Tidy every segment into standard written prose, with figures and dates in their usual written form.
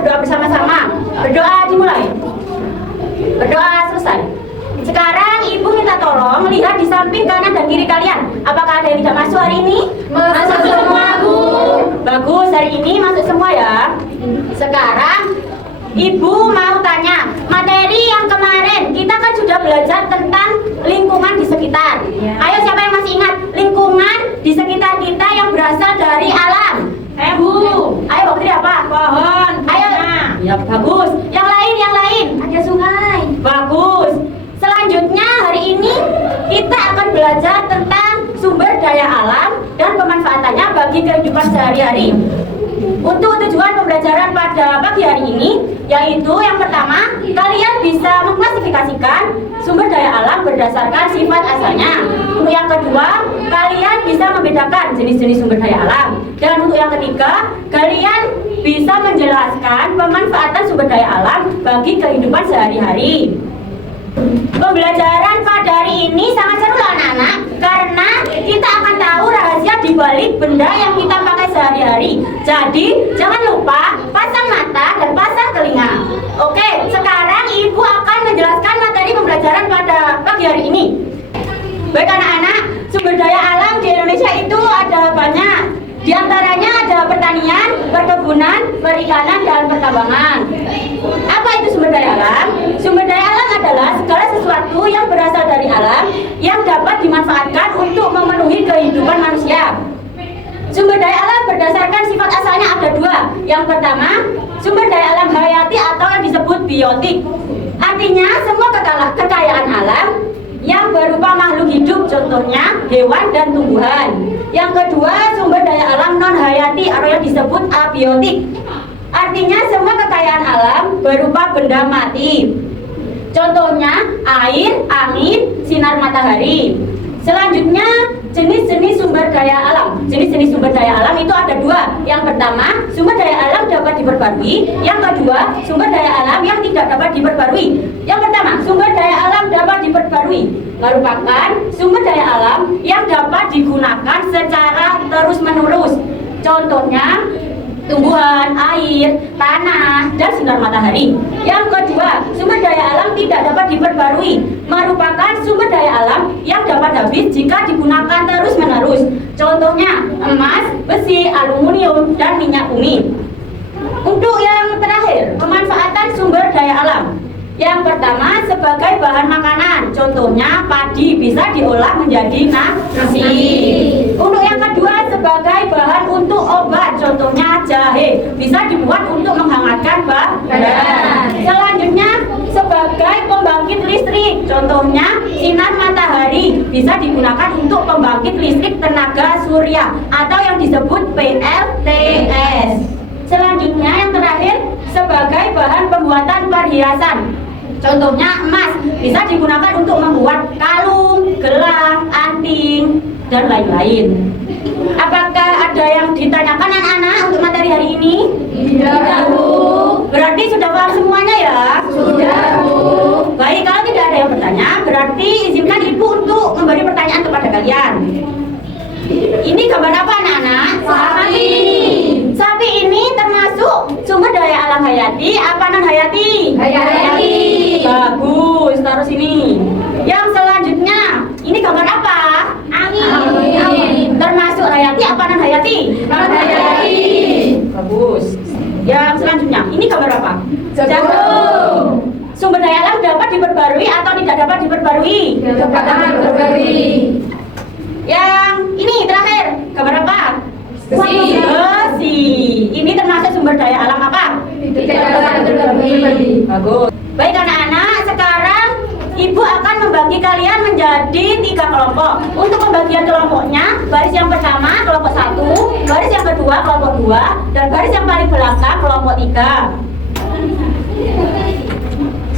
berdoa bersama-sama. Berdoa dimulai. Berdoa selesai. Sekarang ibu minta tolong lihat di samping kanan dan kiri kalian. Apakah ada yang tidak masuk hari ini? Masuk semua, Bu. Bagus, hari ini masuk semua ya. Sekarang ibu mau tanya, materi yang kemarin kita kan sudah belajar tentang lingkungan di sekitar. Ayo siapa yang masih ingat lingkungan di sekitar kita yang berasal dari alam? Bu. Ayo waktu apa? Pohon. Ayo. Ya bagus. Yang lain. Ada sungai. Bagus. Selanjutnya hari ini kita akan belajar tentang sumber daya alam dan pemanfaatannya bagi kehidupan sehari-hari. Untuk tujuan pembelajaran pada pagi hari ini, yaitu yang pertama, kalian bisa mengklasifikasikan sumber daya alam berdasarkan sifat asalnya. Untuk yang kedua, kalian bisa membedakan jenis-jenis sumber daya alam. Dan untuk yang ketiga, kalian bisa menjelaskan pemanfaatan sumber daya alam bagi kehidupan sehari-hari. Pembelajaran pada hari ini sangat seru loh anak-anak, karena kita akan tahu rahasia di balik benda yang kita pakai sehari-hari. Jadi jangan lupa pasang mata dan pasang telinga. Oke, sekarang ibu akan menjelaskan materi pembelajaran pada pagi hari ini. Baik anak-anak, sumber daya alam di Indonesia itu ada banyak. Di antaranya ada pertanian, perkebunan, perikanan, dan pertambangan. Apa itu sumber daya alam? Sumber daya alam adalah segala sesuatu yang berasal dari alam yang dapat dimanfaatkan untuk memenuhi kehidupan manusia. Sumber daya alam berdasarkan sifat asalnya ada dua. Yang pertama, sumber daya alam hayati atau yang disebut biotik. Artinya semua kekayaan alam yang berupa makhluk hidup, contohnya hewan dan tumbuhan. Yang kedua, sumber daya alam non hayati atau yang disebut abiotik. Artinya semua kekayaan alam berupa benda mati. Contohnya air, angin, sinar matahari. Selanjutnya, jenis-jenis sumber daya alam. Jenis-jenis sumber daya alam itu ada dua. Yang pertama, sumber daya alam dapat diperbarui. Yang kedua, sumber daya alam yang tidak dapat diperbarui. Yang pertama, sumber daya alam dapat diperbarui merupakan sumber daya alam yang dapat digunakan secara terus-menerus. Contohnya, tumbuhan, air, tanah, dan sinar matahari. Yang kedua, sumber daya alam tidak dapat diperbarui, merupakan sumber daya alam yang dapat habis jika digunakan terus-menerus. Contohnya, emas, besi, aluminium, dan minyak bumi. Untuk yang terakhir, pemanfaatan sumber daya alam. Yang pertama, sebagai bahan makanan, contohnya padi bisa diolah menjadi nasi. Untuk yang kedua, sebagai bahan untuk obat, contohnya jahe bisa dibuat untuk menghangatkan badan. Selanjutnya, sebagai pembangkit listrik, contohnya sinar matahari bisa digunakan untuk pembangkit listrik tenaga surya atau yang disebut PLTS. Selanjutnya, yang terakhir, sebagai bahan pembuatan perhiasan. Contohnya emas bisa digunakan untuk membuat kalung, gelang, anting, dan lain-lain. Apakah ada yang ditanyakan anak-anak untuk materi hari ini? Tidak, Bu. Berarti sudah paham semuanya ya? Sudah, Bu. Baik, kalau tidak ada yang bertanya, berarti izinkan ibu untuk memberi pertanyaan kepada kalian. Ini gambar apa anak-anak? Sapi. Sapi ini termasuk sumber daya alam hayati apa non hayati? Hayati. Bagus, taruh sini. Yang selanjutnya, ini gambar apa? Angin. Termasuk hayati apa non hayati? Hayati. Bagus. Yang selanjutnya, ini gambar apa? Jagung. Sumber daya alam dapat diperbarui atau tidak dapat diperbarui? Dapat berbagi. Yang ini terakhir, gambar apa? Besi. Besi. Ini termasuk sumber daya alam apa? Tidak dapat berbagi. Bagus. Baik anak-anak, sekarang ibu akan membagi kalian menjadi 3 kelompok. Untuk pembagian kelompoknya, baris yang pertama kelompok 1, baris yang kedua kelompok 2, dan baris yang paling belakang kelompok 3.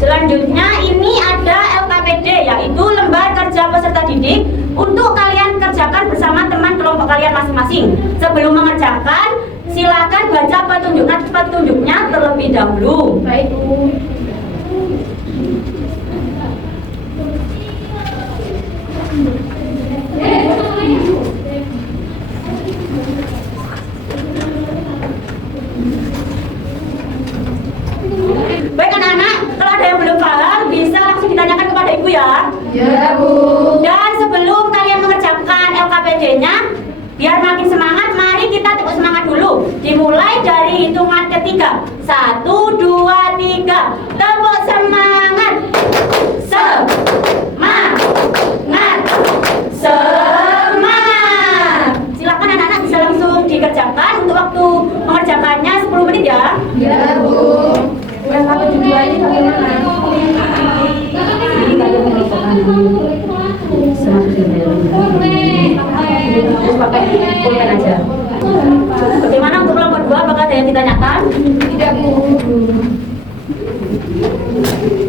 Selanjutnya ini ada LKPD, yaitu lembar kerja peserta didik untuk kalian kerjakan bersama teman kelompok kalian masing-masing. Sebelum mengerjakan, silakan baca petunjuknya terlebih dahulu. Baik, Bu. ya? Ya, Bu. Dan sebelum kalian mengerjakan LKPD-nya, biar makin semangat, mari kita tepuk semangat dulu. Dimulai dari hitungan ketiga. 1, 2, 3. Tepuk semangat. Semangat. Semangat. Silakan anak-anak bisa langsung dikerjakan. Untuk waktu mengerjakannya 10 menit ya. Ya, Bu. Yang kami kedua ini bagaimana? Ini kalian mengerjakan terus pakai pulpen aja. Bagaimana untuk kelompok 2? Apakah ada yang ditanyakan? Tidak, Bu.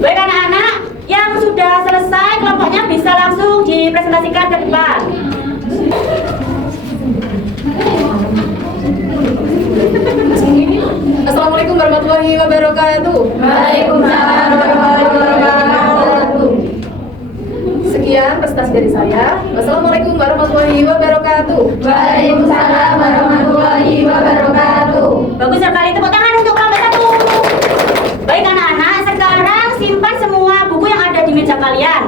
Baik anak-anak, yang sudah selesai kelompoknya bisa langsung dipresentasikan ke depan. Assalamualaikum warahmatullahi wabarakatuh. Waalaikumsalam warahmatullahi wabarakatuh. Sekian presentasi dari saya. Wassalamualaikum warahmatullahi wabarakatuh. Waalaikumsalam warahmatullahi wabarakatuh. Bagus sekali, tepuk tangan untuk kelompok 1. Baik anak-anak, sekarang simpan semua buku yang ada di meja kalian.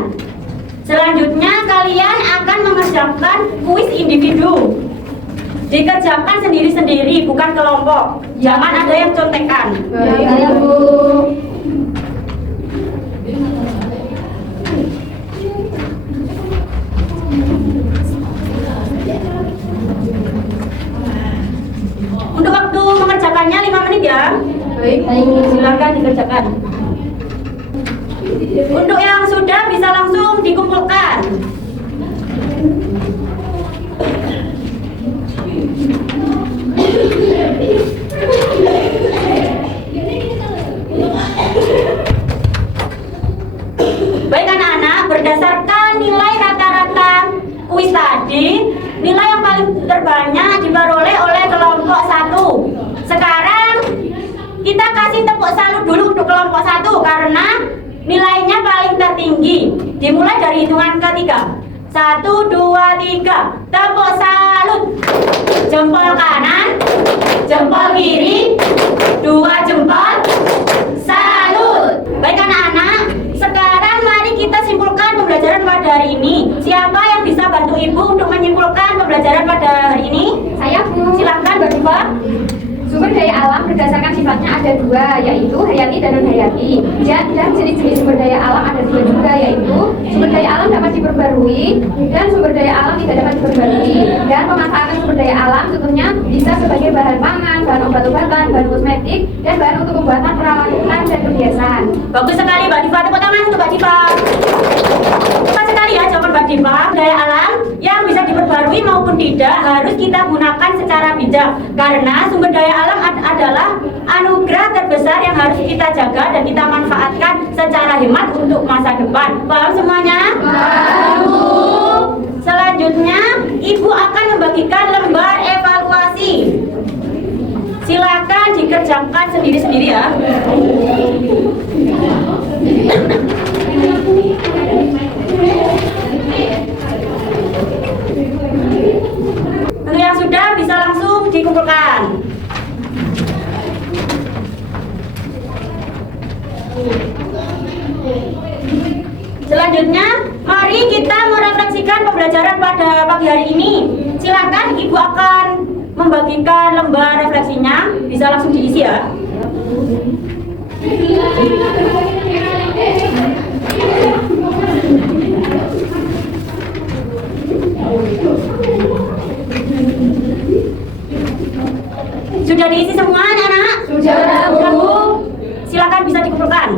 Selanjutnya kalian akan mengerjakan kuis individu. Dikerjakan sendiri-sendiri, bukan kelompok. Jangan ada yang contekan. Ya, Bu. Untuk waktu mengerjakannya 5 menit ya. Baik. Silakan dikerjakan. Untuk yang sudah bisa langsung dikumpulkan. Baik anak-anak, berdasarkan nilai rata-rata kuis tadi, nilai yang paling terbanyak diperoleh oleh kelompok 1. Sekarang kita kasih tepuk salut dulu untuk kelompok 1 karena nilainya paling tertinggi. Dimulai dari hitungan ketiga. 1, 2, 3. Tepuk salut. Jempol kanan, jempol kiri, 2 jempol. Salut. Baik anak-anak, sekarang mari kita simpulkan pembelajaran pada hari ini. Siapa yang bisa bantu Ibu untuk menyimpulkan pembelajaran pada hari ini? Saya, Bu. Silakan Mbak Diva. Sumber daya alam berdasarkan sifatnya ada 2, yaitu hayati dan non-hayati. Dan jenis-jenis sumber daya alam ada 2 juga, yaitu sumber daya alam dapat diperbarui dan sumber daya alam tidak dapat diperbarui. Dan pemanfaatan sumber daya alam tentunya bisa sebagai bahan pangan, bahan obat-obatan, bahan kosmetik, dan bahan untuk pembuatan peralatan dan perhiasan. Bagus sekali Mbak Diva, tepuk tangan untuk Mbak Diva. Cepat sekali ya jawaban Mbak Diva. Daya alam yang bisa diperbarui maupun tidak harus kita gunakan secara bijak karena sumber daya alam adalah anugerah terbesar yang harus kita jaga dan kita manfaatkan secara hemat untuk masa depan. Paham semuanya? Paham. Selanjutnya Ibu akan membagikan lembar evaluasi. Silakan dikerjakan sendiri-sendiri ya. Untuk yang sudah bisa langsung dikumpulkan. Selanjutnya, mari kita merefleksikan pembelajaran pada pagi hari ini. Silakan Ibu akan membagikan lembar refleksinya, bisa langsung diisi ya. Sudah diisi semua anak-anak? Sudah, Bu. Silakan bisa dikumpulkan.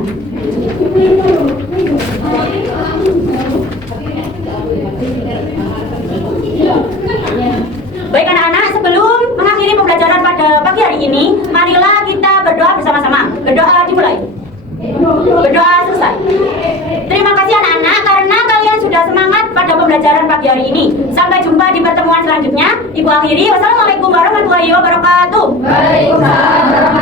Baik anak-anak, sebelum mengakhiri pembelajaran pada pagi hari ini, marilah kita berdoa bersama-sama. Berdoa dimulai. Berdoa selesai. Terima kasih anak-anak karena kalian sudah semangat pada pembelajaran pagi hari ini. Sampai jumpa di pertemuan selanjutnya. Ibu akhiri. Wassalamualaikum warahmatullahi wabarakatuh. Waalaikumsalam.